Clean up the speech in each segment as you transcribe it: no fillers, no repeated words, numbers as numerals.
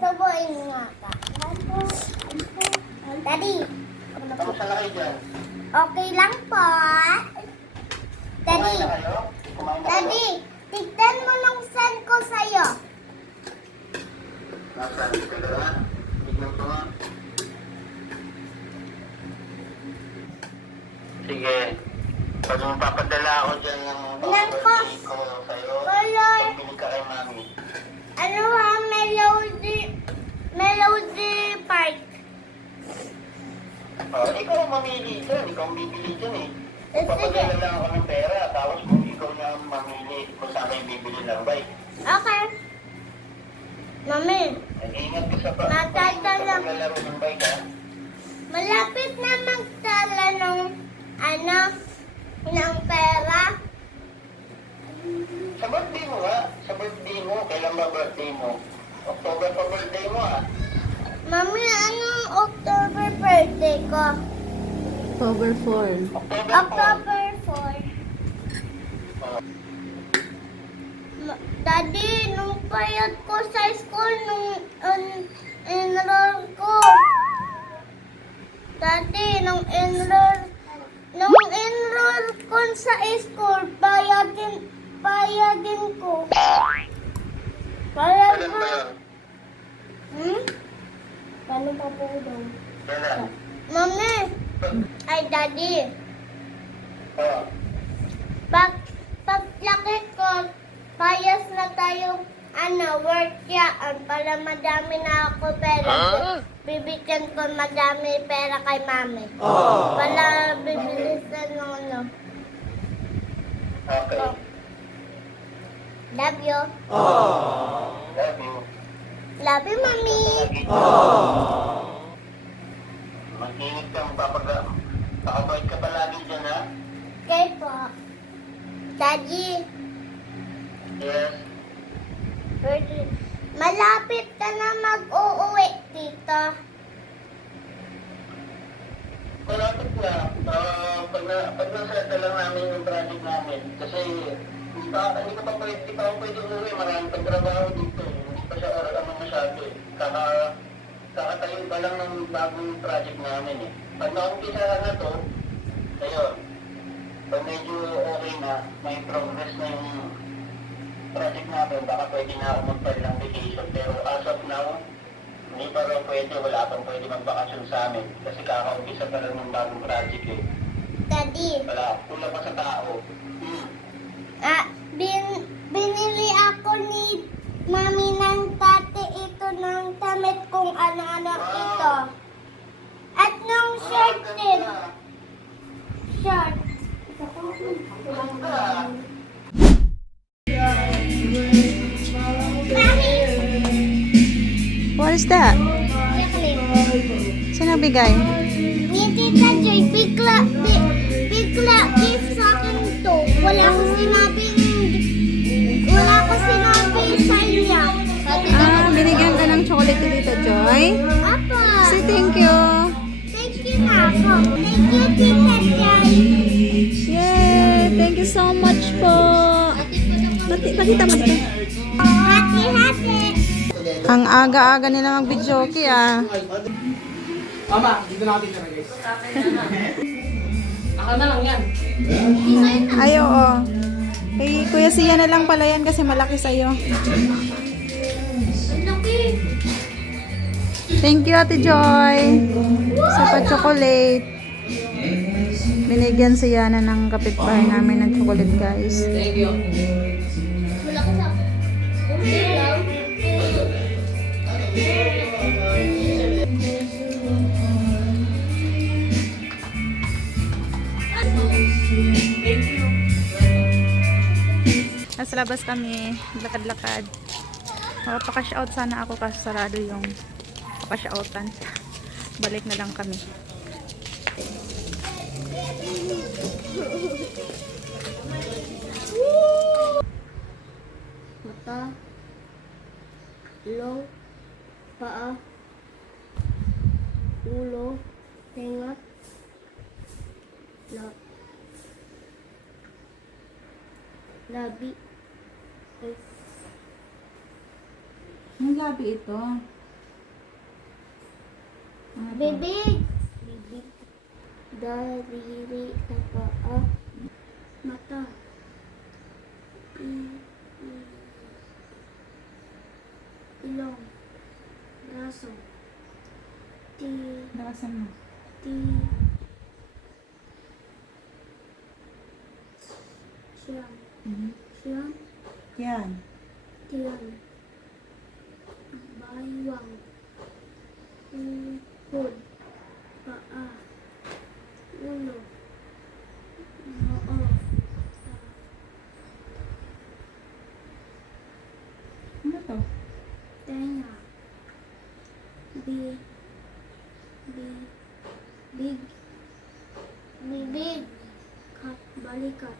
Sabuin nga ka. Daddy. Kamusta na kayo dyan? Okay lang po. Daddy. Kumain na kayo? Kumain na kayo? Daddy. Tignan mo nung send ko sa'yo. Nasaan? Teka na. Tignan ko nga. Sige. Pag mapapadala ako dyan ng Ilan ko? ko sa'yo, Color. pagpili ka kay mami. Ano ha? Melody Park. Ikaw ang mamili dyan. Ikaw ang bibili dyan eh. Sige. Papadala lang ako ng pera. Tapos kung ikaw na ang mamili kung saan kayo bibili ng bike. Okay. Mami, Nag-iingat ka sa Matatala. paglalaro ng bike ha. malapit na magtala ng ng pera. Sa birthday mo ha. Sa birthday mo. Kailan ba birthday mo? October pa birthday mo ha. Mami, anong October birthday ko? October 4. October 4. Daddy, nung payat ko sa school, nung enroll ko. Daddy, nung enroll ko sa school, bayadin ko. Bayad Kailan ko. ba yun? Paano pa po daw? Kailan? Mami, ay daddy, Oo. paglaki ko, payas na tayo, work yan, para madami na ako pera. Bibigyan ko madami pera kay mami. Para bibilisan ng Okay. Love you. Love you. Love you, mami. Mag-ingat ka, pakabait ka palagi dyan ha. Okay po. Daddy, Yes. malapit ka na mag-uuwi dito. Malapit na. Pag nasa lang namin yung project namin. Kasi hindi pa ako pwede umuwi. Marami pang trabaho dito. Hindi pa siya masyado eh. Kakatayo pa lang ng bagong project namin eh. Pag naumpisa na to, ayun. Pag medyo okay na, may progress na yung project namin, baka pwede na ako magpalit ng vacation. Pero as of now, hindi pa rin pwede, wala pang pwede magbakasyon sa amin. Kasi kakaumpisa pa lang ng bagong project eh. Daddy, Wala, kulang pa sa tao. binili ako ni mami ng tate ito ng damit kung ano-ano ito. At nung shirt din. Shirt. Mami! What is that? Chocolate. Sino bigay? Ni Tita Joy, bigla gift sa akin to. Wala ko sinabi sa inyo. Binigyan ka ng chocolate dito, Joy. Apa. Say thank you. Thank you na ako. Thank you, Tita Joy. Yay! Thank you so much po. Pakita mo dito. Hati-hati. Ang aga-aga nila mag-videoke ah. Mama, dito na natin guys. Akal na lang yan. Ay, oo. Kay Kuya Sia na lang pala yan kasi malaki sa'yo. Thank you, Ate Joy. Sa pa-chocolate. Binigyan si Yana ng kapitbahay namin ng chocolate, guys. Thank you. Wala ko sa... Nasa labas kami, lakad-lakad. Makapaka-cash out sana ako kasi sarado yung pa-cash outan. Balik na lang kami. Mata, ilong, paa, ulo, tenga, labi, Yung labi ito. Ano to? Bibig. Bibig. Daliri sa paa. Mata. Ilong. Braso. Lakasan mo. Siyang. Mhm. Siyang. Yan. Tiyan. Baywang. Hud. Paa. Ulo. Noo. Ano to? Tenga. Big. Bibig. Balikat.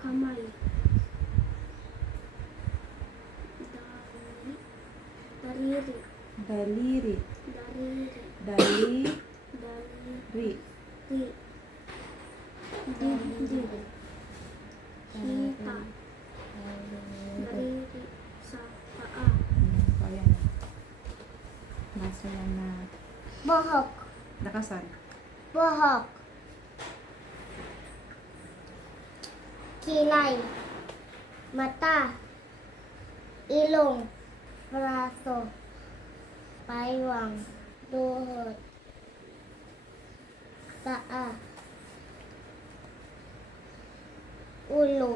Kamay. Dariri. Daliri. Dariri. Daliri. Dariri. Dibdib. Hita. Dariri sa paa. Kaya na. Nasa na. Buhok. Lakasan. Buhok. Kilay. Mata. Ilong. Braso. Paywang. Duhot. Paa. Ulo.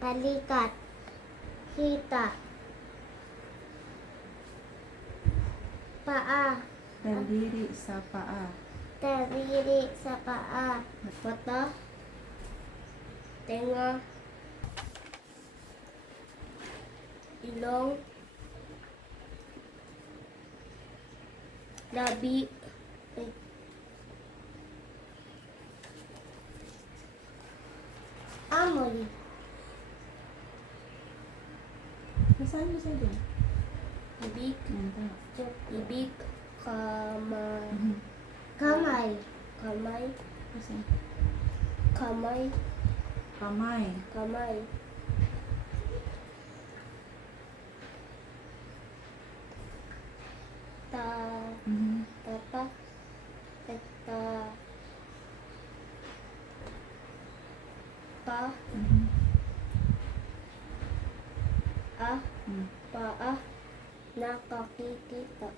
Balikat. Hita. Paa. Daliri sa paa. Daliri sa paa. Mata. Tenga. Ilong. Labi. Amoy. Nasaan mo sa dyan? Ibig. Ibig. Kamay. Mhm. Kamay. Kamay. Kasi Kamay. kamay. Kamay. Ta. Mhm. Tata. Tata. Pa. Mhm. A. Mhm. Paa. Nakakikita.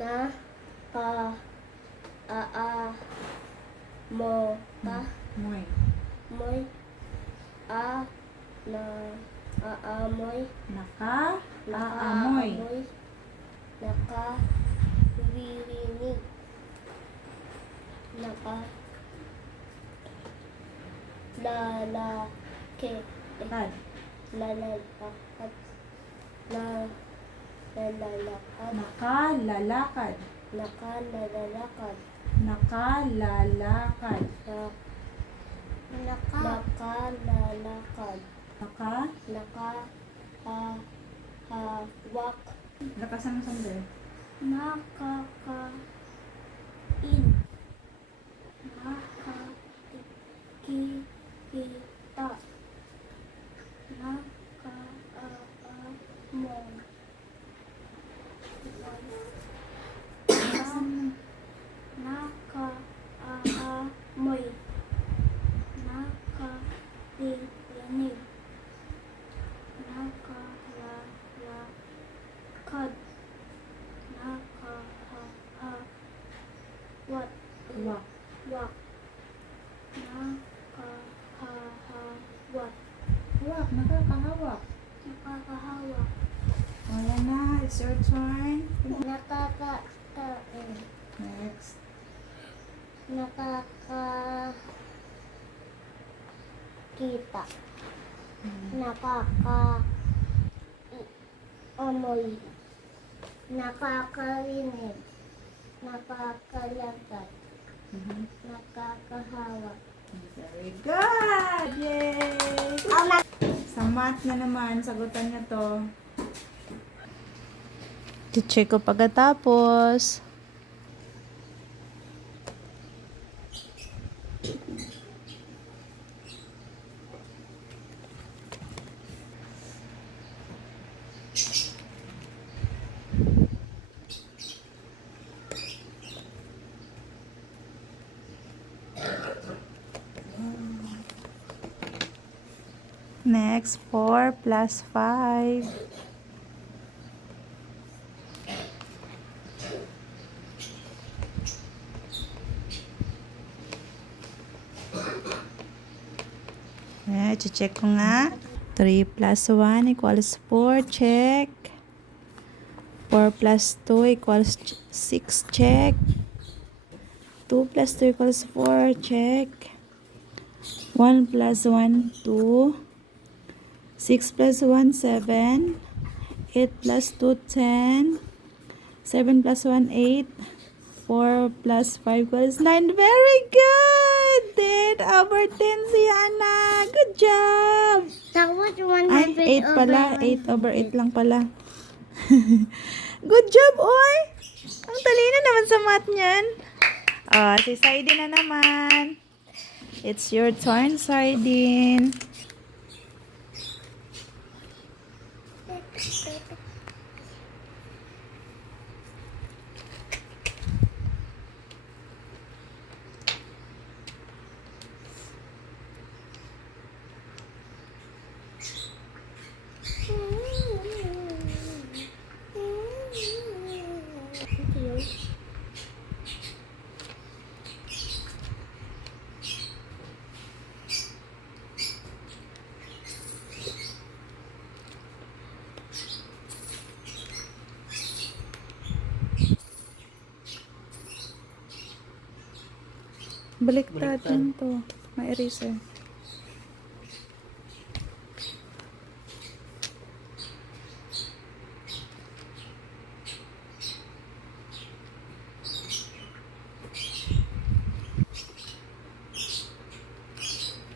Na. Ka. A. Mo. Ta. Moy. Moy. A. Na. Aamoy. Naka. Aamoy. Nakaamoy. Nakawirinig. Lalaki. Tad. Lalakad. Lalakad. Nakalalakad. Nakalalakad. Nakalalakad. Nakalalakad. Naka. Nakahawak. Lakasan mo sandali. Nakakain. Nakikita. Nakaamoy. Lakasan mo. Nakaamoy. Nakarinig. Nakalalakad. Nakahawak. Wak. Wak. Nakahawak. Wak. Nakakahawak. Nakakahawak. Wala na. It's your turn. Nakakain. Next. Nakakakita. Nakakaamoy. Nakakarinig. Nakakalagad. Mhm. Nakakahawak. Very good! Yay! Sa math na naman, sagutan niyo to. I-check ko pagkatapos. Next, 4 plus 5. Check ko nga. 3 plus 1 equals 4. Check. 4 plus 2 equals 6. Check. 2 plus 2 equals 4. Check. 1 plus 1, 2. 6 plus 1, 7. 8 plus 2, 10. 7 plus 1, 8. 4 plus 5 equals 9. Very good! 10 over 10 si Hana. Good job! That was Ay, 100 8 pala. over 8 over 8 lang pala. Good job, oy! Ang talino naman sa math niyan. Oh, si Saidi na naman. It's your turn, Sardine. Baliktad din to. May eraser.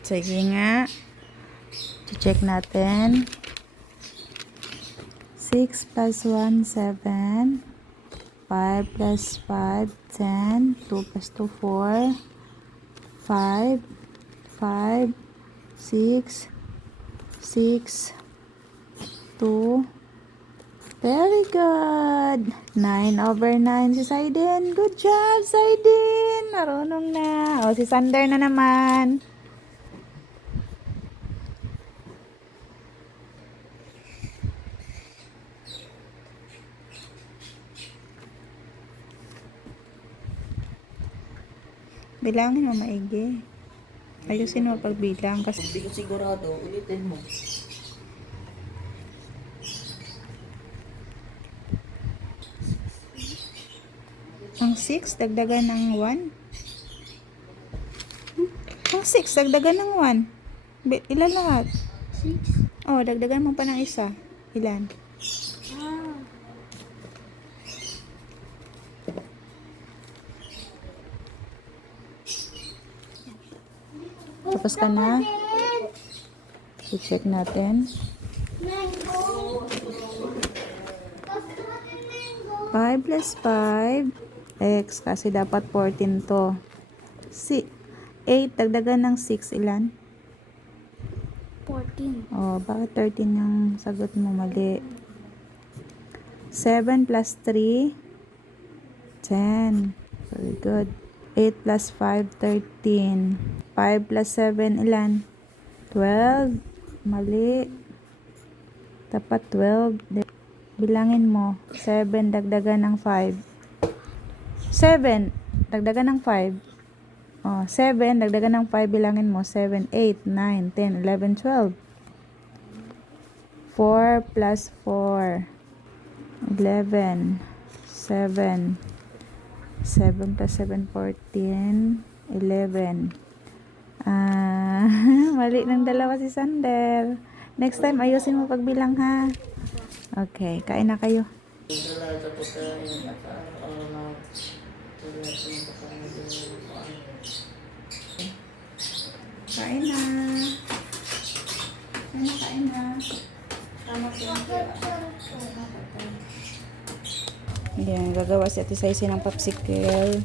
Sige nga. Check natin. 6 plus 1, 7. 5 plus 5, 10. 2 plus 2, 4. 5, 5, 6, 6, 2. Very good. 9 over 9 si Saiden. Good job, Saiden. Marunong na. O, si Sander na naman. Bilangin mo maigi. Ayusin mo pagbilang kasi Hindi ko sigurado, ulitin mo. ang 6 dagdagan ng 1. Ang 6 dagdagan ng 1. Ilan lahat? 6. Oh, dagdagan mo pa ng isa. Ilan? Tapos ka na? I-check natin. Mango. 5 plus 5 x kasi dapat 14 to. 8 dagdagan ng 6 ilan? 14. Oh, bakit 13 yung sagot mo mali? 7 plus 3 10. Very good. 8 plus 5 13. 5 plus 7 ilan? 12. Mali. Dapat 12. Bilangin mo. 7 dagdagan ng 5. 7 dagdagan ng 5. Oh, 7 dagdagan ng 5 bilangin mo. 7, 8, 9, 10, 11, 12. 4 plus 4. 11. 7. 7 plus 7, 14. 11. Mali ng dalawa si Sander. Next time, ayusin mo pagbilang ha. Okay, kain na kayo. Kain na. Kain na. Yan, gagawa si Ate Saisy ng popsicle.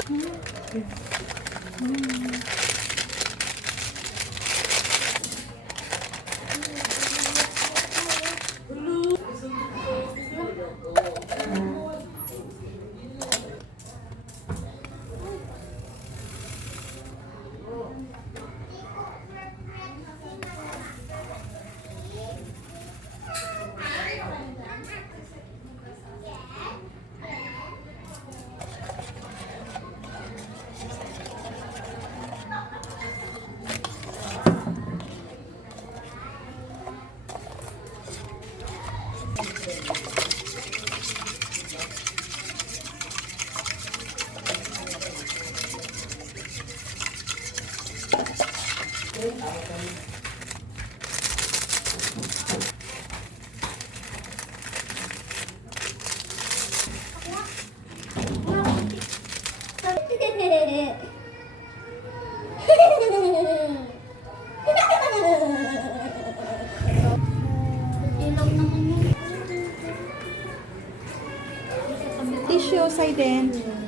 Tissue, side din.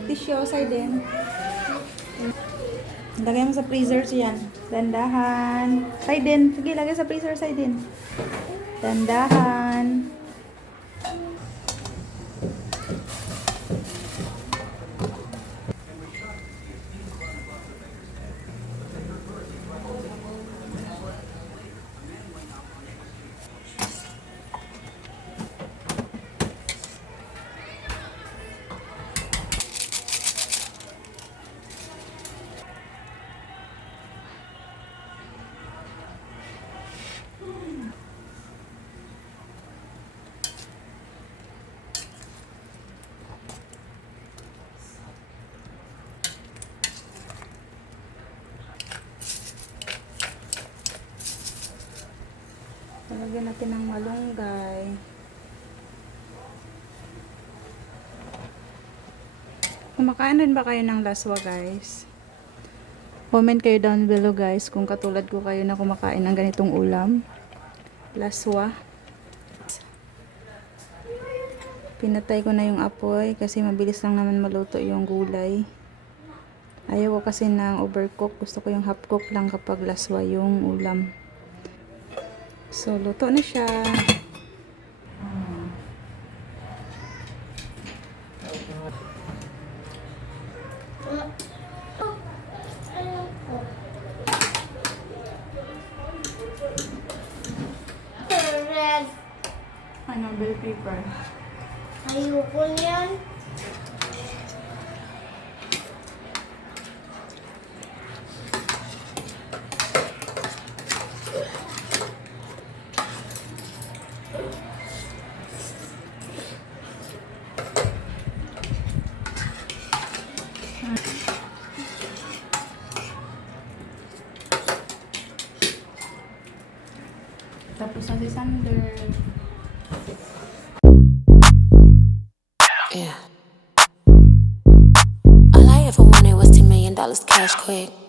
Tissue, side din. Lagay mo sa freezer yan. Dandahan. Side din. Sige, lagay sa freezer, side din. Dandahan. Lagyan natin ng malunggay. Kumakain rin ba kayo ng laswa, guys? Comment kayo down below, guys, kung katulad ko kayo na kumakain ng ganitong ulam. Laswa. Pinatay ko na yung apoy kasi mabilis lang naman maluto yung gulay. Ayaw ko kasi ng overcook. Gusto ko yung half cook lang kapag laswa yung ulam. So, luto na siya. Red. Ano, bell pepper. Ayoko niyan. Tapos na si Sander. Yeah. All I ever wanted was $10 million cash quick.